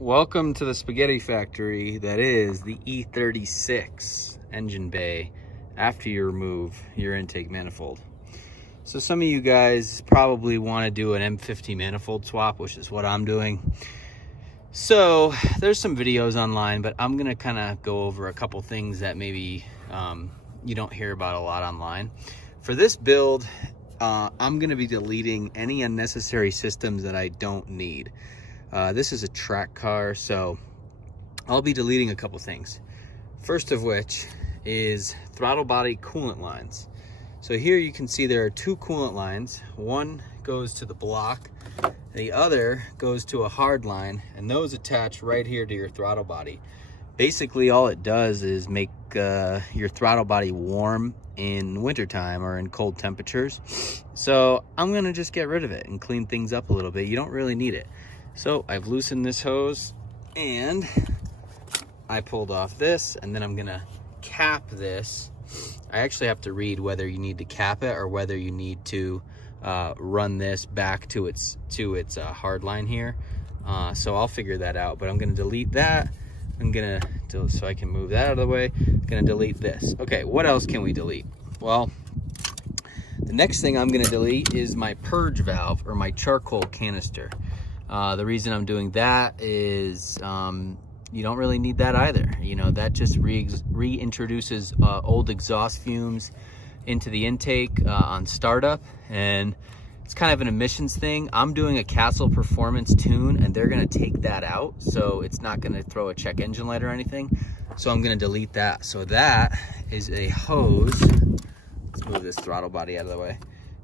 Welcome to the spaghetti factory that is the E36 engine bay after you remove your intake manifold. So some of you guys probably want to do an M50 manifold swap, which is what I'm doing. So there's some videos online, but I'm gonna kind of go over a couple things that maybe you don't hear about a lot online. For this build, I'm gonna be deleting any unnecessary systems that I don't need. This is a track car, so I'll be deleting a couple things. First of which is throttle body coolant lines. So here you can see there are two coolant lines. One goes to the block, the other goes to a hard line, and those attach right here to your throttle body. Basically all it does is make your throttle body warm in wintertime or in cold temperatures. So I'm gonna just get rid of it and clean things up a little bit. You don't really need it. So I've loosened this hose and I pulled off this, and then I'm gonna cap this. I actually have to read whether you need to cap it or whether you need to run this back to its hard line here. So I'll figure that out, but I'm gonna delete that. I'm gonna so I can move that out of the way. I'm gonna delete this. Okay, what else can we delete? Well, the next thing I'm gonna delete is my purge valve or my charcoal canister. The reason I'm doing that is you don't really need that either. You know, that just reintroduces old exhaust fumes into the intake on startup, and it's kind of an emissions thing. I'm doing a Castle Performance tune, and they're gonna take that out, so it's not gonna throw a check engine light or anything. So I'm gonna delete that. So that is a hose. Let's move this throttle body out of the way.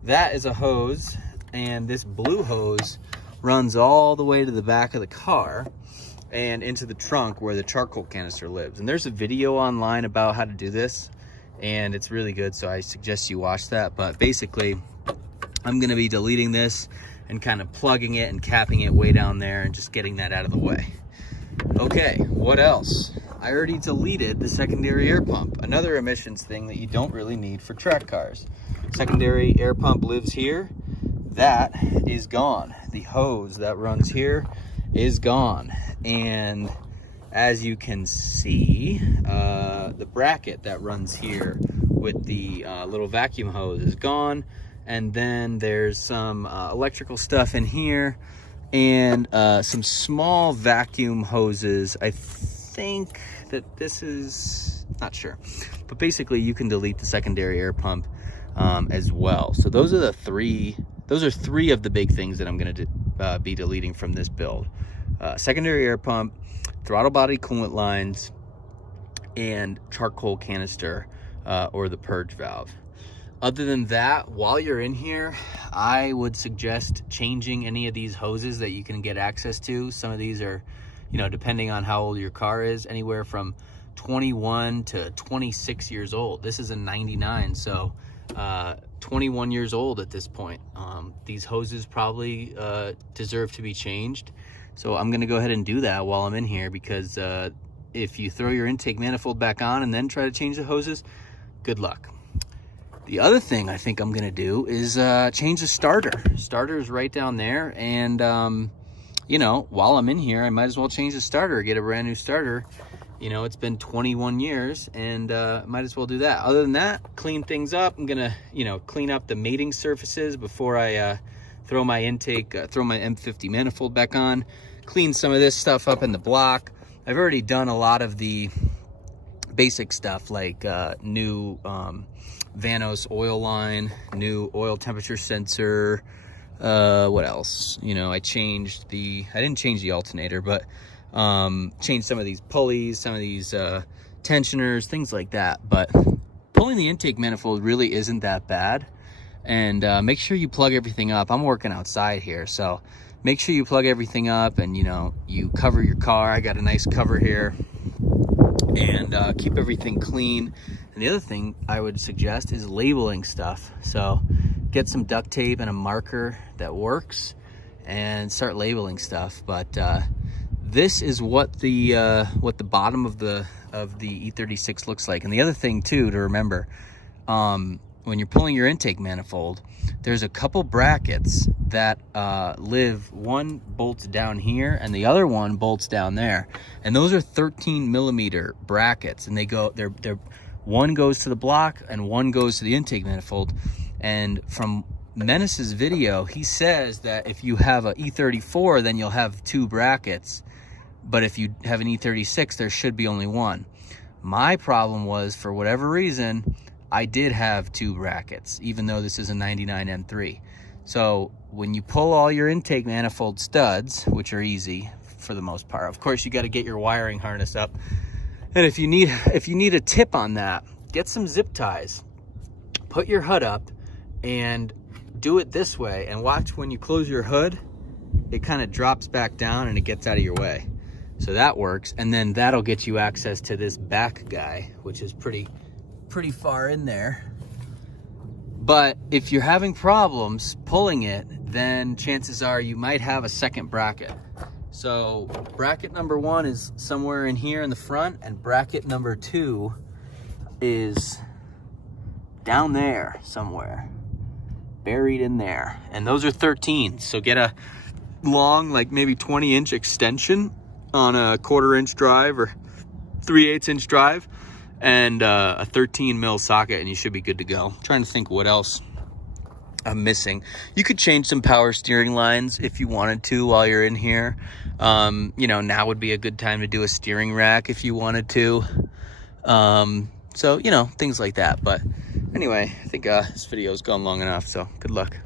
That is a hose, and this blue hose runs all the way to the back of the car and into the trunk where the charcoal canister lives. And there's a video online about how to do this, and it's really good, so I suggest you watch that. But basically, I'm gonna be deleting this and kind of plugging it and capping it way down there and just getting that out of the way. Okay, what else? I already deleted the secondary air pump, another emissions thing that you don't really need for track cars. Secondary air pump lives here. That is gone. The hose that runs here is gone. And as you can see, the bracket that runs here with the little vacuum hose is gone. And then there's some electrical stuff in here and some small vacuum hoses. I think that this is, not sure, but basically you can delete the secondary air pump as well. So those are three of the big things that I'm going to be deleting from this build. Secondary air pump, throttle body coolant lines, and charcoal canister or the purge valve. Other than that, while you're in here, I would suggest changing any of these hoses that you can get access to. Some of these are, you know, depending on how old your car is, anywhere from 21 to 26 years old. This is a 99, so 21 years old at this point. These hoses probably deserve to be changed. So I'm gonna go ahead and do that while I'm in here, because if you throw your intake manifold back on and then try to change the hoses, good luck. The other thing I think I'm gonna do is change the starter. Starter is right down there, and you know, while I'm in here, I might as well change the starter, get a brand new starter. You know, it's been 21 years, and might as well do that. Other than that, clean things up. I'm gonna, you know, clean up the mating surfaces before I throw my M50 manifold back on. Clean some of this stuff up in the block. I've already done a lot of the basic stuff, like new Vanos oil line, new oil temperature sensor. What else? You know, I didn't change the alternator, but changed some of these pulleys, some of these tensioners, things like that. But pulling the intake manifold really isn't that bad. And make sure you plug everything up. I'm working outside here, so make sure you plug everything up, and you know, you cover your car. I got a nice cover here, and keep everything clean. And the other thing I would suggest is labeling stuff. So get some duct tape and a marker that works and start labeling stuff. But this is what the bottom of the E36 looks like. And the other thing too to remember, when you're pulling your intake manifold, there's a couple brackets that live, one bolts down here and the other one bolts down there, and those are 13 millimeter brackets, and they're one goes to the block and one goes to the intake manifold. And from Menace's video, he says that if you have a E34, then you'll have 2 brackets, but if you have an E36, there should be only 1. My problem was, for whatever reason, I did have 2 brackets, even though this is a 99 M3. So when you pull all your intake manifold studs, which are easy for the most part, of course you got to get your wiring harness up. And if you need a tip on that, get some zip ties, put your hood up, and do it this way, and watch when you close your hood, it kind of drops back down and it gets out of your way. So that works, and then that'll get you access to this back guy, which is pretty far in there. But if you're having problems pulling it, then chances are you might have a second bracket. So bracket number 1 is somewhere in here in the front, and bracket number 2 is down there somewhere, buried in there. And those are 13. So get a long, like maybe 20-inch extension on a 1/4-inch drive or 3/8 inch drive, and a 13 mil socket, and you should be good to go. I'm trying to think what else I'm missing. You could change some power steering lines if you wanted to while you're in here. You know, now would be a good time to do a steering rack if you wanted to. So, you know, things like that. But anyway, I think this video's gone long enough, so good luck.